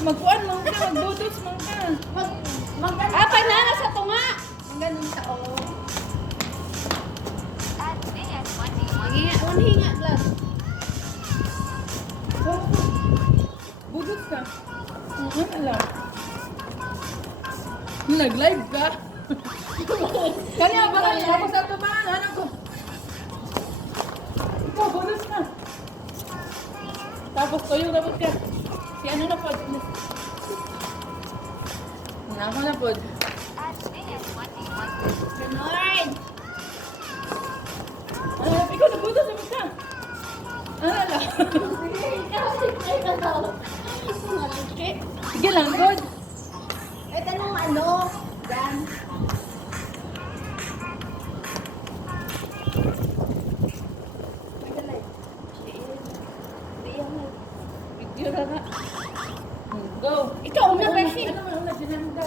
magkuan mo ka, magbudots mo ka. Apay na sa tunga. Ganun sa o. Hinga lang. Budots ka. Ano alam? Nag-live ka? Kanya ba kayo? Ako sa tumahan, ano ko? Ikaw, budots na. Tapos tuyo dapat ka. Si ano na po? Ako na po. Ganon. Ikaw na budots, sabi ka. Ano lang? Sige lang, good. Eh, tanong ano? Yan. Video na nga. Go. Ikaw una kasi. Ano nga una, dinanda.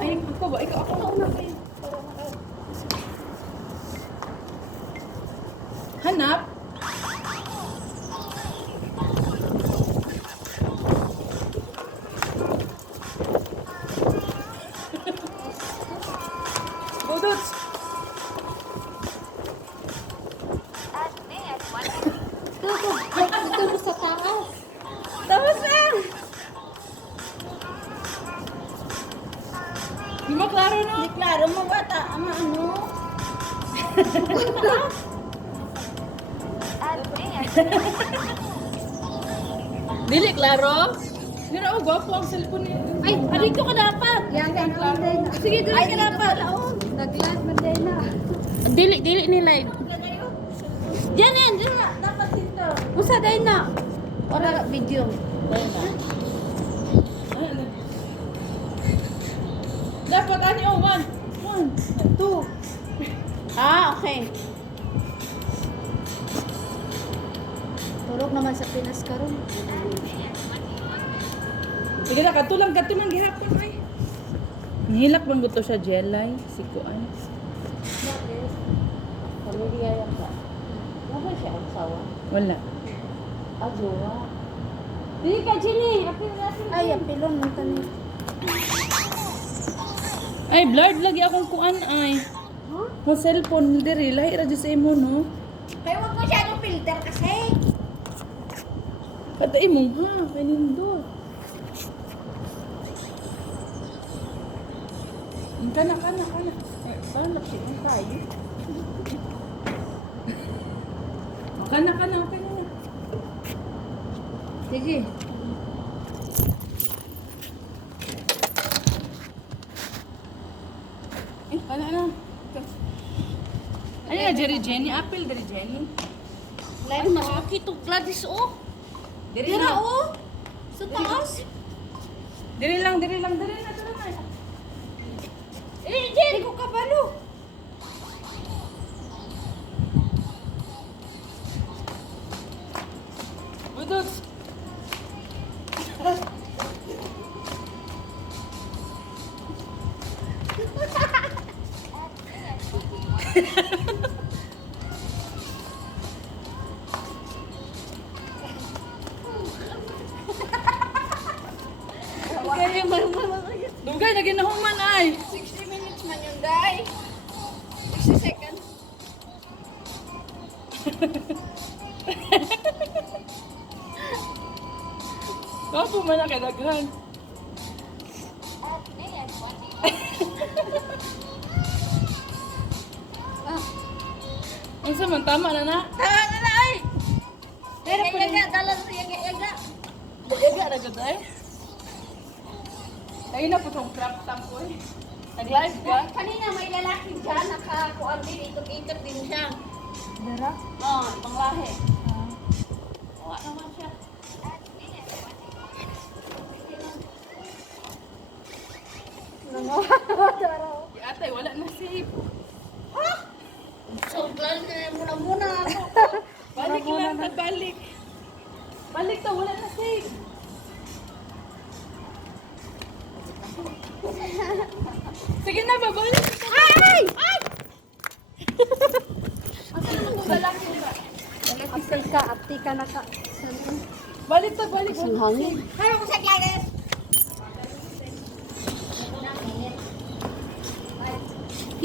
Ay, ako ba? Ikaw, ako na una kayo. Hanap. Budots. Ito mo sa taas. Tapos na. Di ba klaro no? Di klaro mo bata. Ama ano? Dili klaro? Dili ako gwapo ang cellphone niya. Ay, dito ka dapat. Yan ka na. Sige, dito Ay, ka dito dapat. pala, oh. Nag-live man din na. Dili ni live. Diyan yan, diyan na. Dapat dito. Usa dahil na. Wala video. Dapat ani oh, one. Two. Ah, okay. Turog naman sa Pinas karon. Sige na, katulang gihapon ay. Nihilak bang gusto siya jelay? Sikuan. Pamilya yan ba? Wala siya ang sawa. Wala. Ajowa. Dili ka, Jenny. Apil natin. Ay, ang pilon mo tani. Ay, blurred lagi akong kuan ay. Huh? Mo cellphone diri lahi ra jud sa imo no. Kaya wag mo siya filter kasi. Kada imo ha, kanindot. Kana. Eh, sana siya tayo. Kana, okay na. Sige. Kana na. Ano na, Jerry Jenny? Apple, Jerry Jenny? Ay, masakit to Gladys, oh. Diri Tira, na. oh. Sa taas. Diri lang. Eh, Jenny, ko kabalo. Budots. Dugay na ginahuman ay. 60 minutes man yun, day. 60 seconds. Kapo man na kadaghan. Ang saman, tama na na. Tama na na ay. Pero pa rin. Dalan sa yaga. Yaga na gud ay. Ay na po itong crop sample. Nag-live ka? Kanina may lalaki dyan, nakakuan din, ikot-ikot din siya. Dara? Oo, ibang lahi. Oo, naman siya. Si ate, wala na save. So, klaro na muna ako. Balik lang na balik. Balik to, wala na save. Sige na, babalik. Ay! Asa naman mo lalaki ba? Apil ka, apti ka na ka. Balik to, balik. Isang hangin. Kaya ko sa guys.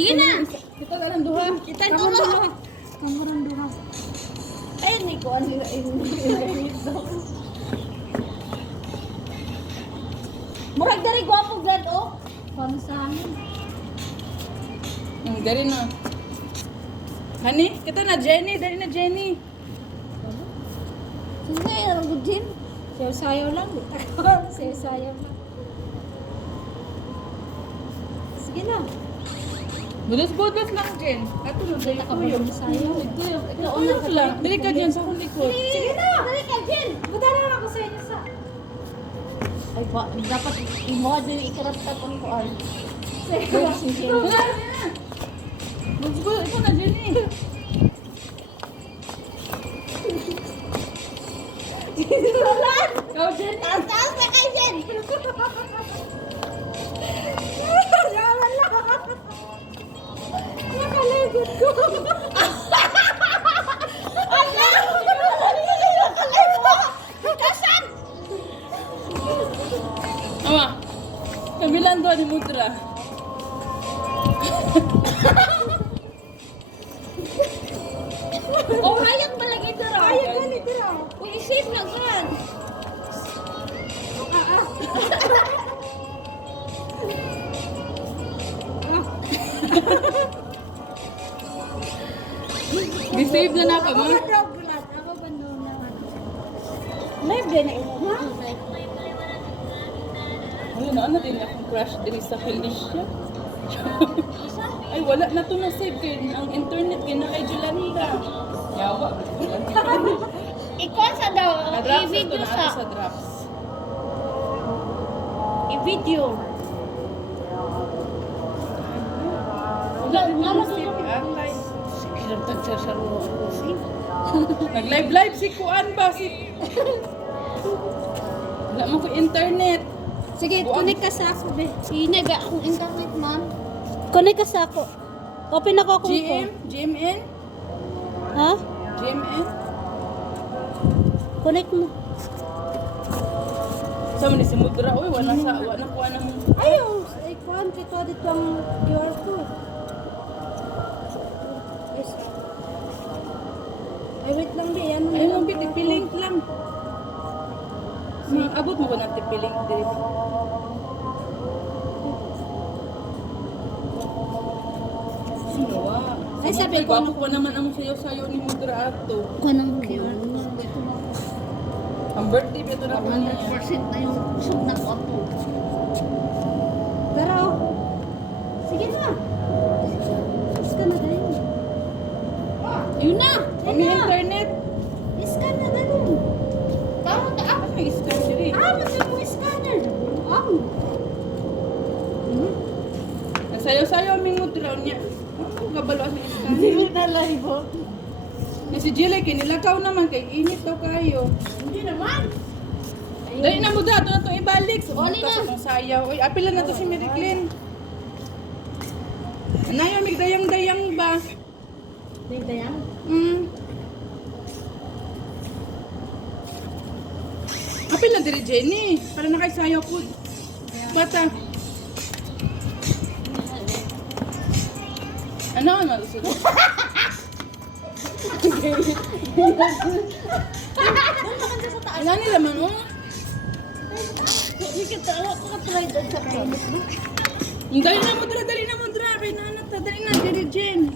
Sige na. Kita ka lang duha. Kita duha. Kamuran duha. Ay, ni ko ano Murag dari gwapo glad oh. Kung sa amin. Dari na. Hani, kita na Jenny, dari na Jenny. Sige, ang gudin. Sayo-sayo lang. Sayo-sayo lang. Sige na. Budos-budos lang, Jen. Ato na, dahil ko yun. Sayo. Ikaw Tuyok lang. Dali ka dyan sa akong likod. Sige na. Dali ka, Jen. Madala lang ako sa inyo sa... Ay, dapat imo din ikaraptat ang kuan. Sige. Wala na. Budos-budos. Ikaw na, Jenny. Roland! Ikaw, Jenny. Taas na kay Jen! Yaman lang! Nakalagot ko! Ala! Nakalay mo! Kasan? Ama, kabilang doon ni Mudra. Oh, hayag malagay dira! Hayag malagay dira! Uy, isip lang kan! Disave na na ka, ma. Ako ba noon na? Live din na imo, ha? Ayun, ano din akong crush diri sa Felicia. Ay, wala na to na-save kayo. Ang internet kayo na kay Jolanda. Yawa. Ikaw sa daw, Na-drops na to i-video na sa... ato sa drops. I-video. Wala din mo na-save i-apply. Kinagtag sa ruwa ko, see? Nag-live-live si Kuan ba? Si... Wala mo ko internet. Sige, connect ka sa ako, be. Hindi ba akong internet, ma'am? Connect ka sa ako. Open ako akong GM? phone. GMN? Ha? GMN? Connect mo. Sa mo ni si Mudra? Uy, wala kuha na mo. Ayaw! Ay, kuhan, ito dito ang QR code. Yes. Ay, wait lang, be. Yan Ayun lang, piling lang. Abot mo ba ng tipiling din? Ay, sabi ko, Gwapo pa naman ang sayo-sayo ni Mudra ato. Kuha ng QR. Ang birthday ba ito na po niya? 100% na yung sub na ko ako. Pero, sige na. Scan na tayo. Yun na! Kami internet! Scan na tayo. Tama ka. Ano may scan diri? Mati mo scanner. Ang sayo-sayo aming Mudra niya. Ang kabalo sa scan. Hindi na live. Na si Jilay, kinilakaw naman kay init daw kayo. Hindi naman. Dali na Mudra, ito na itong ibalik. Sa Oli bukas na. itong sayaw. Uy, apil na to si Mary Clean. Anayo, may dayang-dayang ba? Hindi yan. Apil na diri Jenny. Para na kay sayaw po. Bata. Ano? Gusto ko? Ano nila man, oh? Hindi ka ako ka-try doon sa Facebook. Dali na Mudra, dali na Mudra. Pinanat ta, dali na, dali Jen.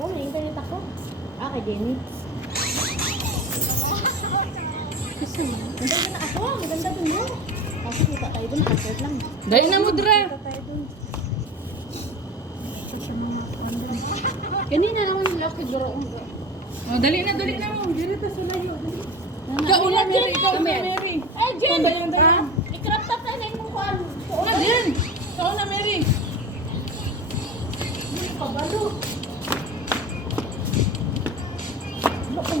Oh, may internet ako. Kay Jenny. Maganda na ako. Maganda dun mo. Kasi kita tayo dun. Naka-short lang. Dali na Mudra. Kita tayo dun. Kanina naman lang siguro. Oh, dali na mo. Dili ta sulayo. Ikaw una, Mary. Ikaw una, Mary. Ay, Jen! Dayang-dayang. I-crop top tayo na yung mukhaan. Una, Jen. Ikaw una, Mary. Pabalo.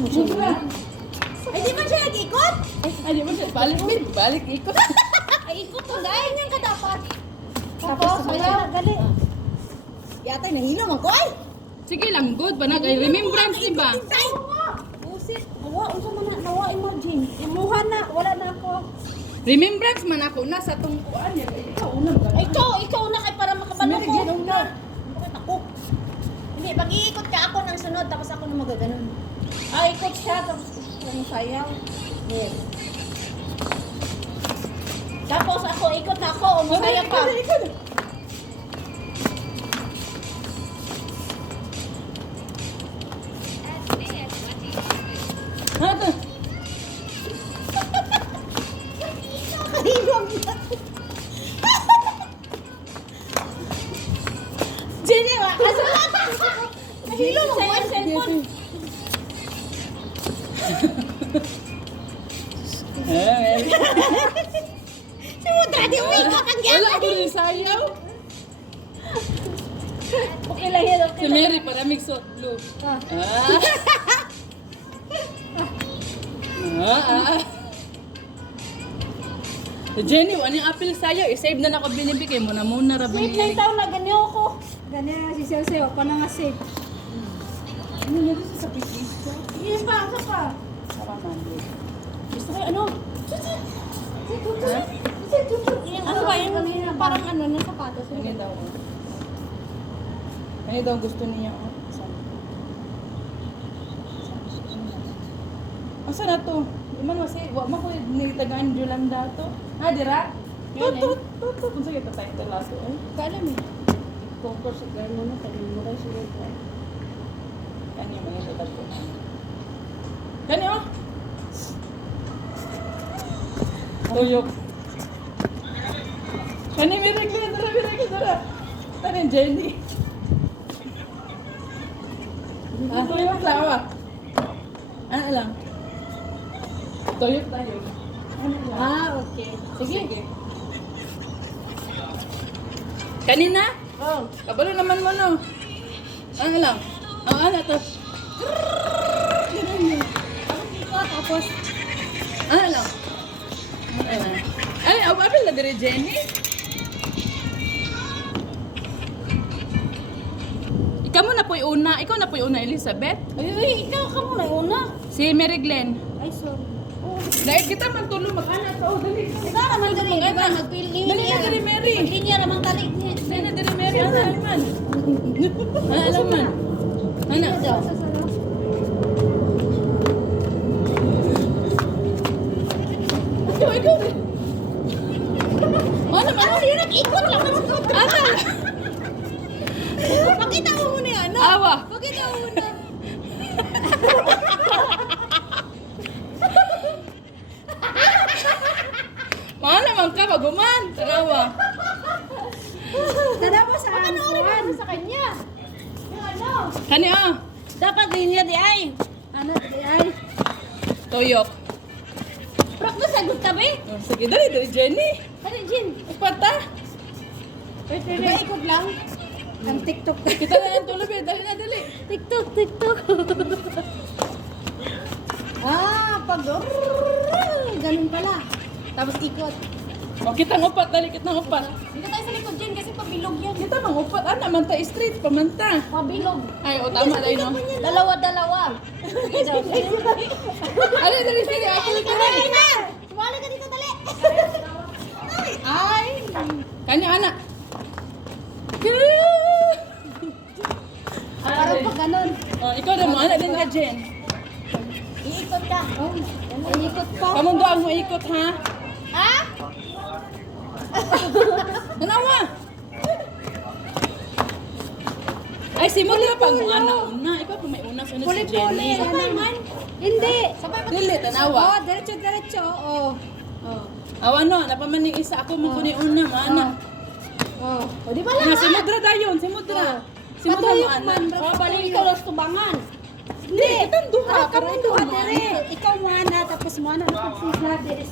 Mudra. Ay, di ba siya nag-ikot? Ay, di mo siya. Balik, ikot. Ay, ikot to. Dahil niyan ka dapat. Tapos, wala. Dali. Yatay, nahilo man ko. Ay! Sige lang, good ba na? Kay remembrance, diba? Ay! Busit. Nawa, unsa man na. Nawa, imagine. Imuha na. Wala na ako. Remembrance man ako na sa tungkuan niya. Ikaw unang Ay, ikaw na kay para makabalo Si ko. Mary Jane una. Bakit ako? Hindi, pag-iikot ka ako ng sunod, tapos ako na magaganon. Ay, ikot siya, tapos ang sayaw. Yes. Tapos ako, ikot na ako, masaya pa. Ano? Kahilom na. Jenny, asa na? Kahilom mo ang cellphone. Si mo, daddy, uwi ka kang Wala ako rin sayaw. Okay lang yan, okay Si lang. Mary, paramig suot blue. Ah. Si Jenny, ano yung apple sayaw? I-save na ako binibigay mo na muna rabang Sweet na yung taon na ganyo ako. Ganyan si Seo, pa na nga safe. Ano niya dito sa pisis ko? Yes pa, asa pa. Gusto ko ano? Ano ba yun? Parang ano, ng sapatos. Ano daw? Ano daw gusto niya? Asa na to? Iman mo si, wa man ko nitagaan Yolanda to. Ha, dira? Yun eh. Tuto. Kung sige to tayo to laso eh. Kaalam eh. Koko sa gano'n na, tayo mo kayo sila ko. Kanya mga tatag ko. Kanya oh. Tuyok. Kanya mirek dara. Tanin Jenny. Ah, tuyok lawa. Ano lang? Tuyok tayo. Ano lang? Ah, okay. Sige. Kanina? Oh. Kabalo naman mo no. Ano lang? Ano to? Ganun yun. Tapos, Ano lang? Ay, apil na dire Jenny. Ikaw mo na po yung una. Ikaw na po yung una, Elizabeth. ay, ikaw ka muna una. Si Mary Glenn. Ay, sorry. Dahil kita magtulong mag-anak. Oh, dali. Ikaw naman dali, di ba? Magpili. Dali na dali, Mary. Linya naman tali. Dali na dali, Mary. Ano naman? Ano naman? Ano? Ikaw rin. Ano naman? Ano yun? Nag-ikot lang. Ano? Pakita mo muna yan. Ano? Awa. Pakita mo muna. Mahal naman ka, maguman. Tarawa. Tada mo sa Panoorin mo sa kanya. Yung ano? Kani ah. Dapat linya di ay. ano, ay, Toyok. Practice sa good tabi. Oh, sige, dali, Jenny. Ano, Jin? Ipata. Diba ikot lang? ang TikTok. Kita na yung tulog eh. Dali na, dali. TikTok. Pag, ganun pala. Tapos ikot. O, kitang upat, dali, kitang upat. Dito tayo sa likod Jin kasi pabilog yan. Kita mang upat. Ah, namanta straight, pamanta. Pabilog. Ay, o, tama tayo, no? Dalawa. Dali, dali, sige. Ako lang dali. Sumali ka dito, dali. Ay! Kanya, anak. Parang pag ganun. Oh, ikaw na mo, anak din ka, Jen. Iikot ka. Oh, Iikot pa. Kamunduan mo ikot, ha? Ha? Tanawa! Ay, si Mudra pag mo anak una. Ikaw pa may una, sunod si Jenny. Sabay man. hindi. Dili, tanawa. Oh, diretso, oo. Oh. Awan no, napamaning isa ako mo kunin una, mana. Oh. O di ba Ah, lang si Mudra dayon, si Mudra. Si Mudra mo Patuyok ana. man, O, balik ikaw lang tubangan. Hindi, kitang duha. Ah, Pero kamu ikaw duha mo dire. ana. Ikaw mana, tapos mana. Tapos na dire.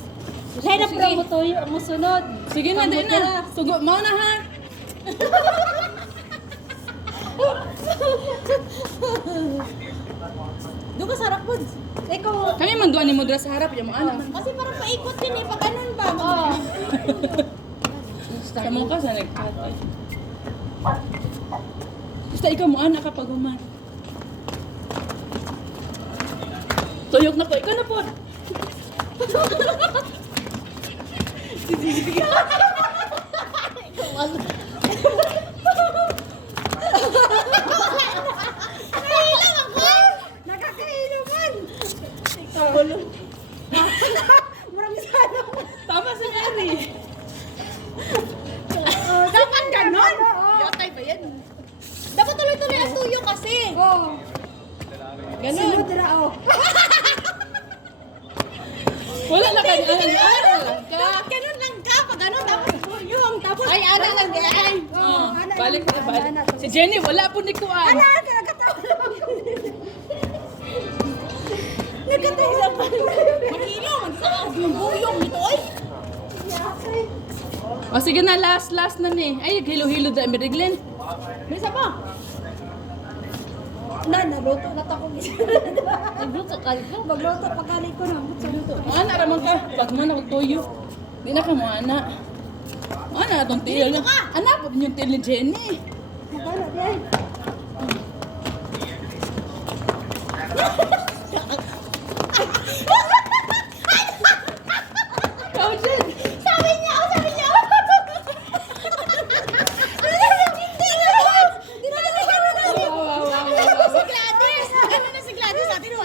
Lahat na pro mo tuyo, mo sunod. Sige na, di na. Sugo mo na ha. Doon ka sa harap po. Ikaw, Kami man duha ni Mudra sa harap, yung mo ana. Kasi parang paikot yun eh. Pag ganun ba? Oo. Sa mo ka sa nagkatay. Basta ikaw mo ana kapag human. Tuyok na ko, ikaw na po. sige. Nakakainuman. Tawalo. Marami sana. Tama si Mary. Dapat ganon. Yatay ba yan? Dapat tuloy-tuloy ang tuyo kasi. Oh. Ganun. Sinudra oh. Wala na kayo. Ganon lang ka. Pag ganon, tapos tuyong. Tapos, Ay, ana lang di ay. Oh, ana, Balik na, ana, balik. ana. Si Jenny, wala po ni Kuan. Ana, nagkatawa lang. Nagkatawa pa. mahilo. Ang buyong ito ay. O sige na, last na ni. Ay, hilo-hilo dyan, Meriglin. May isa pa. Naluto na ako. Nagluto ka dito. Magluto pagkalay ko na. Magluto. Ana, ramang ka. Pag mo nagtuyo. Di na ka mo, ana. Ana, itong tiil. Ana, pa yung tiil ni Jenny. Magkano din? Ikaw, Jen. Sabi niya. Si Gladys. Ano na si Gladys? Atin mo.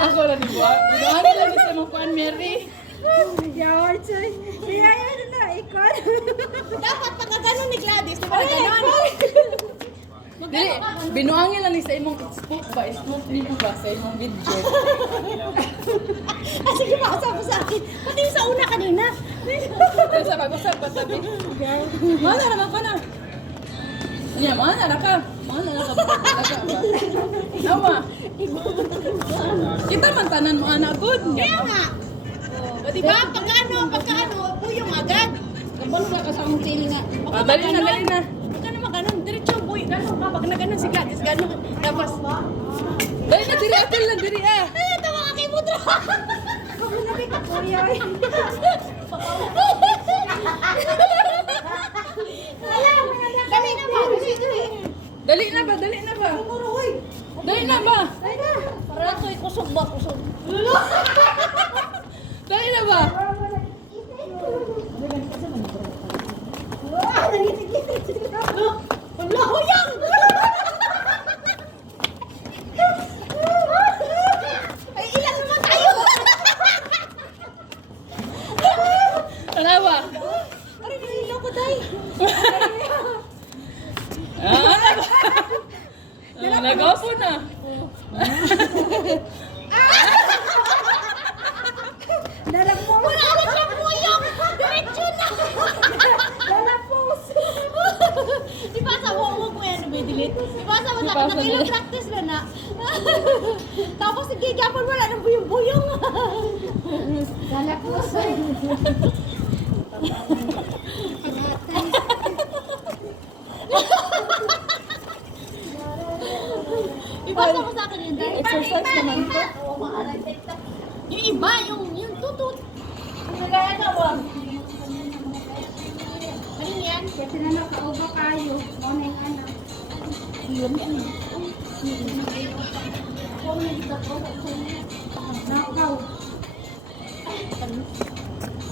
Ako lang ni Buwan. Ano lang sa mga Kuan, Mary? Yawar, Choy. Kaya yan na, ikon. Dapat pagka ganon ni Gladys, di ba na ganon? Dili, binuangin lang ni sa imong spook ba? Spook niyo ba sa imong video? Ah, sige, makausap mo sa akin. Pati yung sa una kanina. Kaya sa pag-usap pa sabi. Mana naman ka na. Niya, mana na ka. Mana na ka ba? Awa. Kita man tanan mo anak good. Kaya nga. O, di ba? Pagka buyong agad. Kabalo ka ka sa akong tili nga. Ah, dali na. Pagka naman ganon, diretso yung buyo. Ganon ka, pag na ganon si Gladys, ganon. Tapos, Dali na, diri atin lang, diri ah. ay, tawa ka kay Mudra. Kami na may kapuya. Dali na ba? Dali na ba, dali na ba? Dali na ba? Para ito'y kusog ba, kusog. Dali na ba? Wala ko yan! Ay, ilan naman tayo? Tanawa. Aray, nahilo ko tayo. Ano ba? Nagaw po na. Dalapos. Wala na siyang buyong! Diretso na! Dalapos. Di ba sa huwag mo yan, Bedelit? Di ba sa Di ba sa nakailang practice na na? Tapos sige, gapon wala ng buyong-buyong. Dalapos. Ipasa mo sa akin yun, dahil. Exercise naman po. Yung iba, yung tutut. Ano yan? Kaya tinanong ka, ubo kayo. Muna yung anak. Nakaw.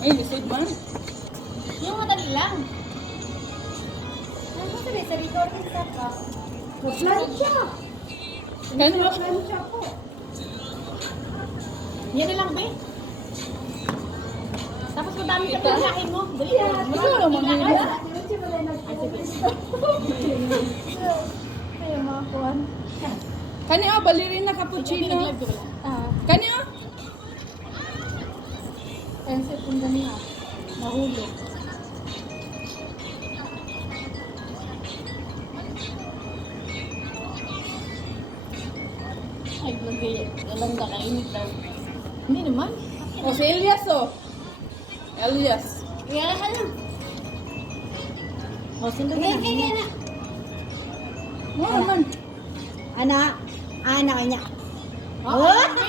Ay, lisod man. Yung madali lang. Ano sa recording sa ka? Plancha. Kaya mo. Plancha po. Yan na lang, be. Tapos madami ka pagkain mo. Dali mo. Ikaw lang maghihila. Kaya mga kuwan. Kani oh, ballerina cappuccino. Kani oh. Pencil kung ganyan. Mahulog. Ay, lagay. Alam na, kainit daw. Hindi naman. O si Elias oh. Elias. Kaya ano? O, sindot Kaya na. Mo naman. Anak. Anak niya. Oo,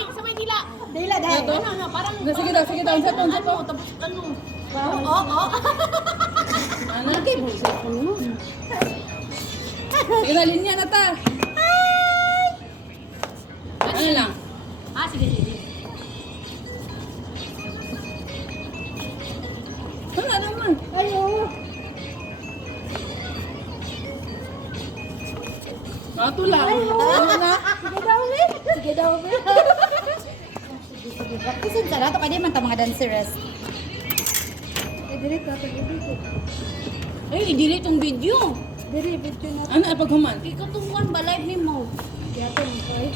sa Maynila. Dila dahil. Ano, parang... Sige daw, unsa to, unsa to. Ano, tapos ano? Oo. Ano? Sige na, linya na ta. Ano lang? Ato lang. Ano na? Sige daw, Be. Sige daw, Be. Practicein sa lahat. Kaya man ta mga danceress. Dire ka, pag-ibig. Ay, i-delete yung video. Dire, video na. Ano ay paghuman? Ikatungan ba live ni mo? Yato, okay.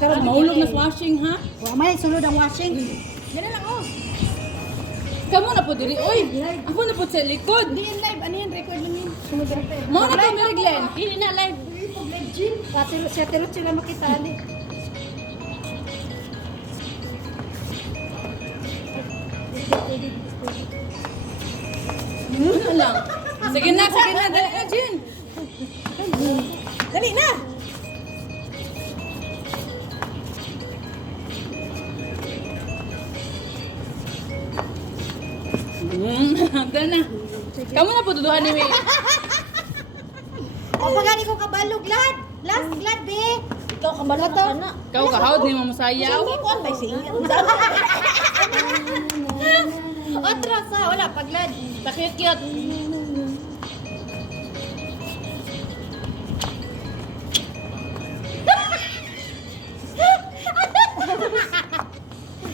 Karon mahulog na sa washing ha. Wa may sulod ang washing. Ganun lang, oh. Kamo na po diri. Oy, ako na po sa likod. Hindi yan live. Ano yan? Record lang yan. Sulod ang pera. Mo na to Mary Glenn. Hindi na live. Siya tirot sila makita ni. Ano lang. Sige na, dali na, Jen. Dali na. Dali na. Kamu na po duduhan ni May. O pagani ko kabalo, glad. Last glad, Be. Ikaw kabalo na ka na. Kau kahawd ni mo masayaw. Hindi ko ang may siya. Atras ha, wala paglad. Pakit-kit.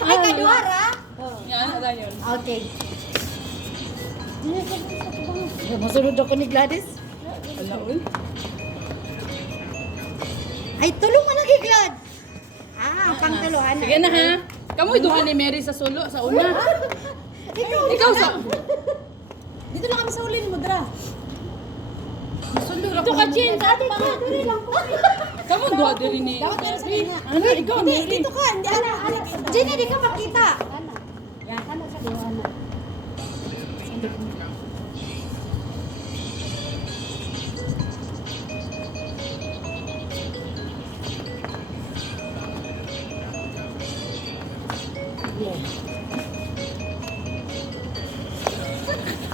Ay, kaduara. Yan, ano yun? Okay. Masunod ako ni Gladys. Alaul. Ay, tulungan lagi, Glad. Ah, ang pangtaluhan. Sige na ha. Kamu duduhan ni Mary sa sulo, sa una. Ikaw sa... Dito lang kami sa uli ni Mudra. Sundo Dito ka, Jen. Saan pa? Kamu duha diri ni Dapat meron sa kanya. Ano, ikaw, Mary. Dito ka, hindi, ana. Jenny, di ka makita. Ana. Yan, ana ka, di ana.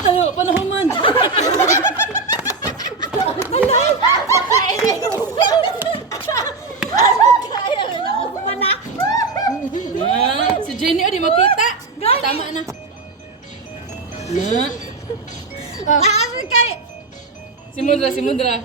Ano, panahon man. Si Jenny, oh, di makita. Tama na. Na. Asan kayo? Si Mundra, si Mundra.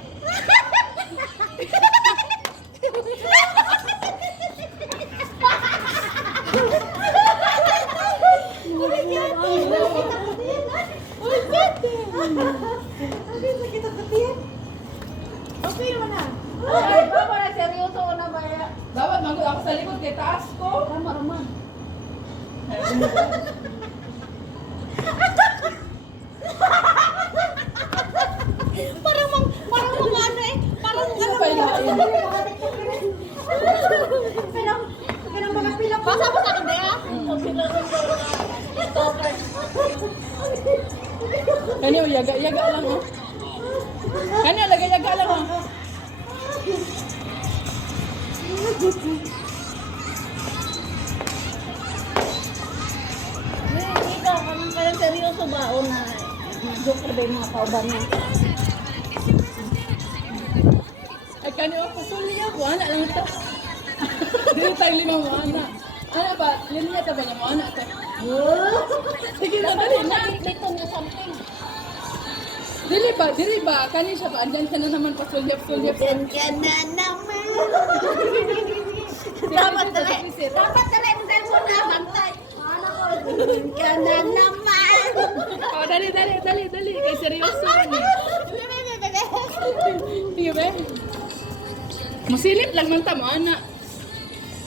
Okay naman na. Ay, baba na seryoso ko na ba? Dapat magod ako sa likod kay taas ko. Tama naman. Parang mga ano eh. Parang ano. Parang mga pila pa. Basa mo sa akin, Dea? Kanya, yaga lang, oh. Kanya, yaga lang, oh. Ikaw, kaya seryoso ba? O na, joke ka ba yung mga kauban niya? Ay, kanya, oh, pasuli ako. Ana lang ito. Dili tayo limang mo, ana. Ana ba? Linya ka ba niya mo, ana ito? Sige na, dali na. Dito niya something. Dili ba? Kani siya ba? Andyan ka na naman pasulyap-sulyap. Yan ka na naman. Dapat dali. Dapat na lang yung cellphone na bantay. Yan ka na naman. Oh, dali. Kay seryoso man eh. Sige ba? Masilip lang man tamo, ana.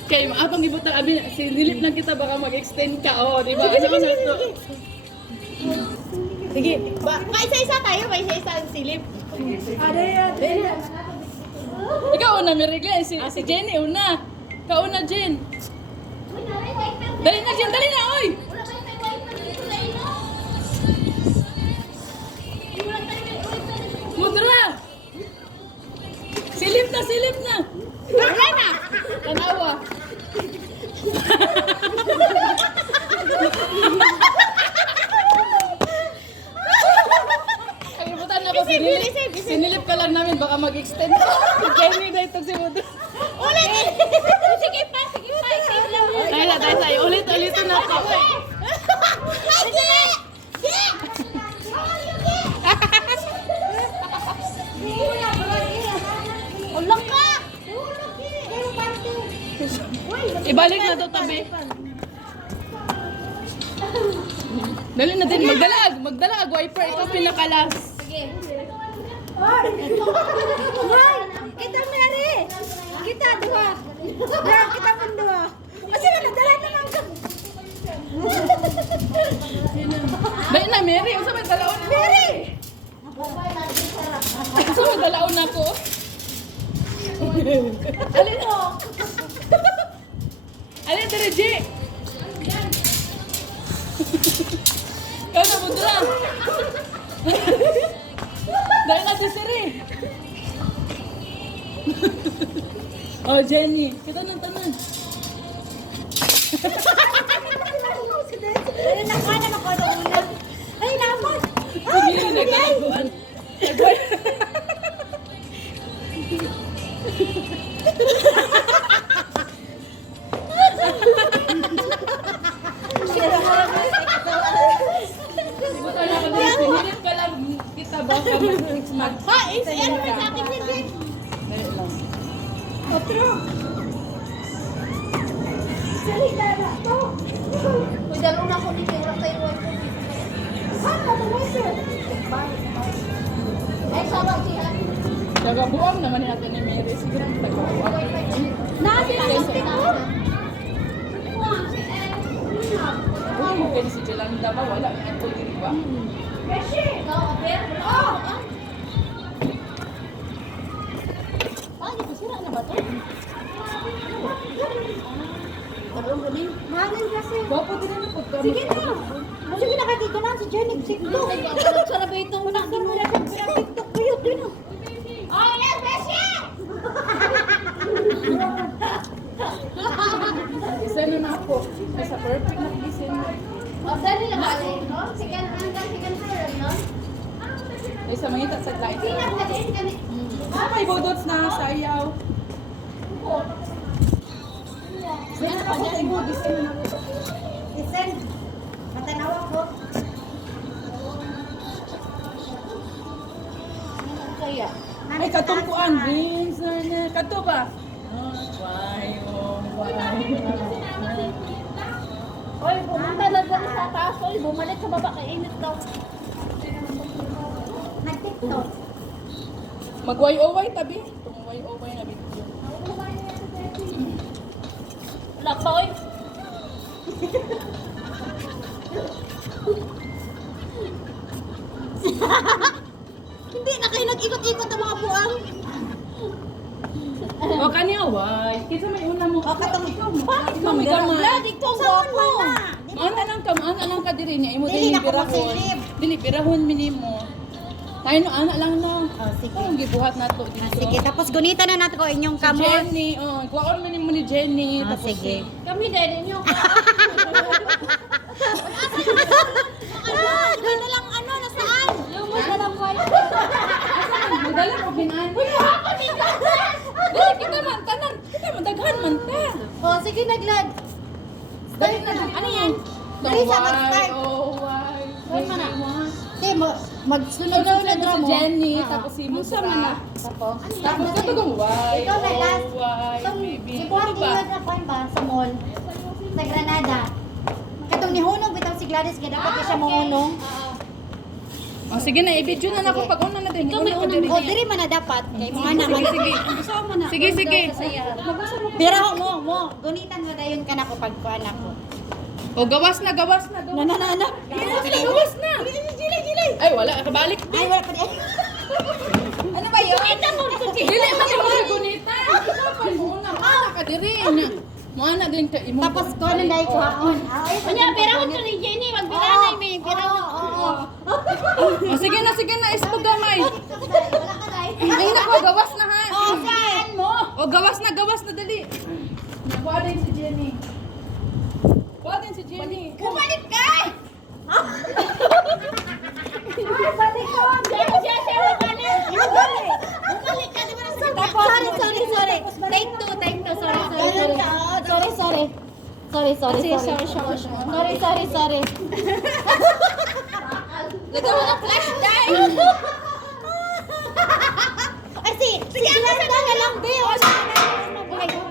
Kay maabang ibutang abi, silip lang kita baka mag-extend ka. Oh, di ba? Sige. Sige, isa-isa tayo, may isa-isa ang silip. Ikaw una, Mary Glenn. Si Jenny una. Ikaw una, Jen. Dali na, Jen. Dali na, oy! Mudra! Silip na! Wala na! Tanawa. Ay, ibutan na ko. Sinilip ka lang namin. Baka mag-extend. Si Jenny na itong si Mudra. Ulit! Sige pa! Save lang mo. Tayo. Ulit-ulitin na to. Wala, Ibalik na to tabi. Dali na din, magdalag, wiper, ikaw pinakalas. Sige. Hoy! Kita Mary! Kita dua! Dahil kita pun dua! Kasi nadala naman ka! Dali na, Mary, usa may dalaon. Mary! Usa may dalaon ako. Alin mo? Alin, Tere G? Kaya mo dala. Dahil na si Siri. Oh, Jenny. Kita ng tanan. Ay, nakanan ako na una! Ay, naman! Sige, nagkalaguan. Nagwan. Bukan ako din. Sinilip ka lang kita ba kami 6 months. Ha! Ano ba sa akin din? Dali lang. Otro! Salita na to! Uy, dalo na ako dito. Wala tayo wifi. Ano ba mo sir? Ay, sabang siya. Tagabuang naman ni Ate ni Mary. Siguro ang tagabuang. Nasa lang TikTok? Kung mo kayo si Jolanda ba? Wala. Ang pwede ba? Ikaw, Aper? Oh! Paano ito? Sira na ba ito? Mahangin kasi. Gwapo din ang pagka. Sige na! Sige na dito na si Jenny. TikTok! Sarap ito mo na. Wala siyang TikTok ko yun. Dino. Oh, yes, Beshi! Isa na na ako. Isa perfect na listen. Oh, dali lang ba? No? Second floor, no? Isa mangita sa light. Tingnan ka din. Kani. Ah, may budots na sayaw. Sige na ako sa imo. Listen na ako. Listen. Matanawa ko. Kaya. Ay, katumpuan. Rings na niya. Kato ba? Why, oh, why? Oy, pumunta na dyan sa taas. Oy, bumalik sa baba. Kainit daw. Nag-TikTok. Mag-way-o-way tabi. Itong way-o-way na video. Wala pa, oy. Hindi na kayo nag-ikot-ikot ang mga buang. O, kaniya, why? Kisa may una mo. O, katong Bakit may gamay? Vlad, ikaw gwapo. Maana lang ka diri niya. Imo Dili din na ko pirahon. masilip. Dili pirahon minimo. Tayo no ana lang na. Sige. Ang gibuhat nato dito. Sige, tapos gunita na natin ko inyong Si kamot. Jenny, kuwaon man mo ni Jenny. Ah, Tapos sige. Kami din inyo. Doon na lang ano, nasaan? Lumos na lang wifi. Madali mo binan. Uy, ako dito. Dili kita man tanan. Kita man daghan man ta. Oh, sige, naglad. Dali na. Ano yan? Dali Dali sa mag-start. Oh, why? Why man na? Okay, magsunod-sunod Sunod ra si mo. Jenny, Ah. tapos si Musra. Tapos? Tapos katugong why? Ikaw na last. Why? So, Maybe. si Bonnie Tingad na kwan ba sa mall? Sa Granada. Katong ni Hunong bitaw si Gladys kaya dapat siya mahunong. Oh, sige na, i-video na ako pag una na din. Ikaw may Una ka unang- diri. O diri man na dapat kay mga anak. Sige, sige. Sige, sige. Pero mo, gunitan mo dayon ka na ko pag kuan ako. O, gawas na, gawas na. Gawas na. Na. Gawas na. Ay, wala. Kabalik. Ay, wala pa di. Ano ba yun? Dili man yung mga gunita. Kapag mo una, maana ka diri. Maana din ka imo. Tapos kuan na dai kuhaon. Kanya, pero ko ni Jenny, magbilanay may pero. Oo. O, sige na, ispo gamay. Wala ka dai. Ay, nako, gawas na ha. Oh, saan mo? O, gawas na, dali. Nakuha din si Jenny. Kuha din si Jenny. Bumalik ka! Bumalik ka, di ba nasa Tapos, sorry. Take two, sorry. Ganun ka. Sorry. Sorry. Lagaw mo ng flash drive. Ay, si Gilanda na lang, Be.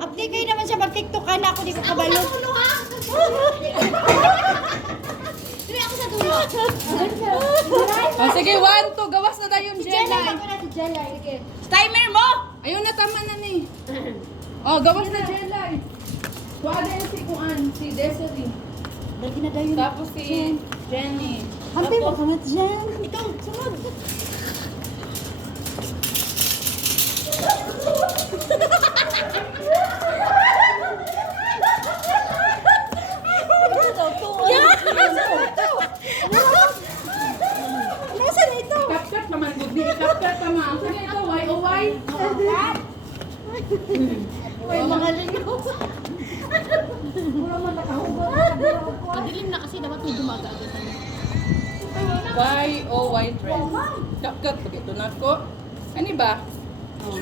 Update kayo naman siya mag-tiktok ka na ako, di ko kabalo. Dili ako sa dulo. Oh, sige, 1, 2. Gawas na tayo yung Jelay. jelay. Ako na si Jelay. Sige. Timer mo! Ayun na, tama na ni. Oh, gawas na jelay. Tuwada yung si Kuan, si Desiree. Dali na dayon. Tapos si Jenny. Hante mo ka na dyan. Ikaw, sunod. Nasaan ito? Cut naman, Gudi. Cut naman. Sige, ito, why, oh, why? May mga lino. Madilim na kasi dapat may dumaga agad. Why, oh, why dress? Cut, ito na ko. Ano ba? Oh.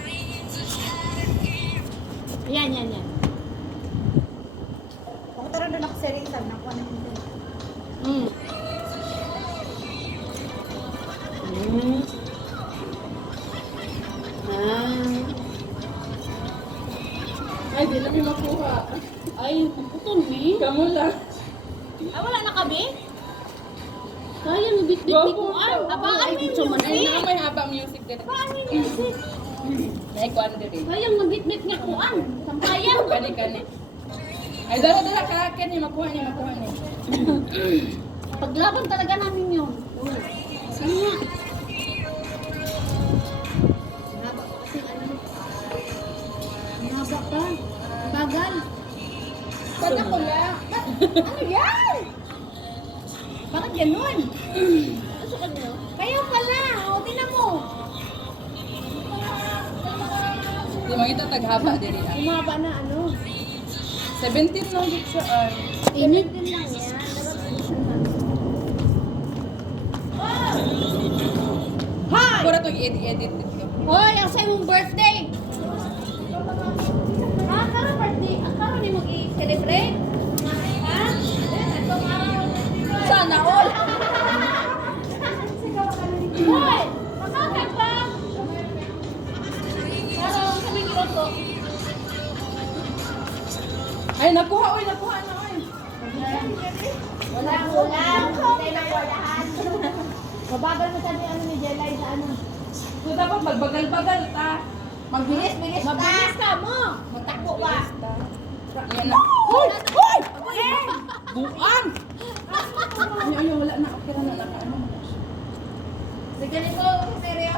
Yan. Ako tara doon ako sa rin. Nakuha na dito. Ay, di na may makuha. Ay, putol ni. Kamu lang. Ah, wala na kami? Sayang, bit-bit ko. Abaan mo yung Ay, music. na may habang music din. Abaan mo yung music. Ay, kuan din. Sayang, mag-bit-bit nga kuan. Sampayan. Kani. Ay, dala ka akin ni makuha ni. Paglaban talaga namin yun. Ano nga? Haba pa kasi ano. Ang haba pa. Ang bagal. Ba't ako lang? Ano yan? Bakit ganun? Ano sa kanya? Kaya pala. O, tinan mo. Di makita taghaba diri. Umaba na ano. 17 lang dito siya. Ay. Init. Din lang yan. Hi! Ako na itong edit dito. Hoy, ang sa'yo mong birthday! Karon birthday? Karon ni mag-i-celebrate? Ha? Itong araw. Sana all! Hoy! Masakit ba? Karon kami ni Otto. Ay, nakuha na, oy. Wala. Hindi lang walahan. Mabagal mo sabi ano ni Jelay sa ano. So, dapat magbagal-bagal ta. Mabilis ka mo! Matakbo ba? Yan na. Hoy! Buang! Ay, wala na. Okay na nakaano. Sige nito, seryo.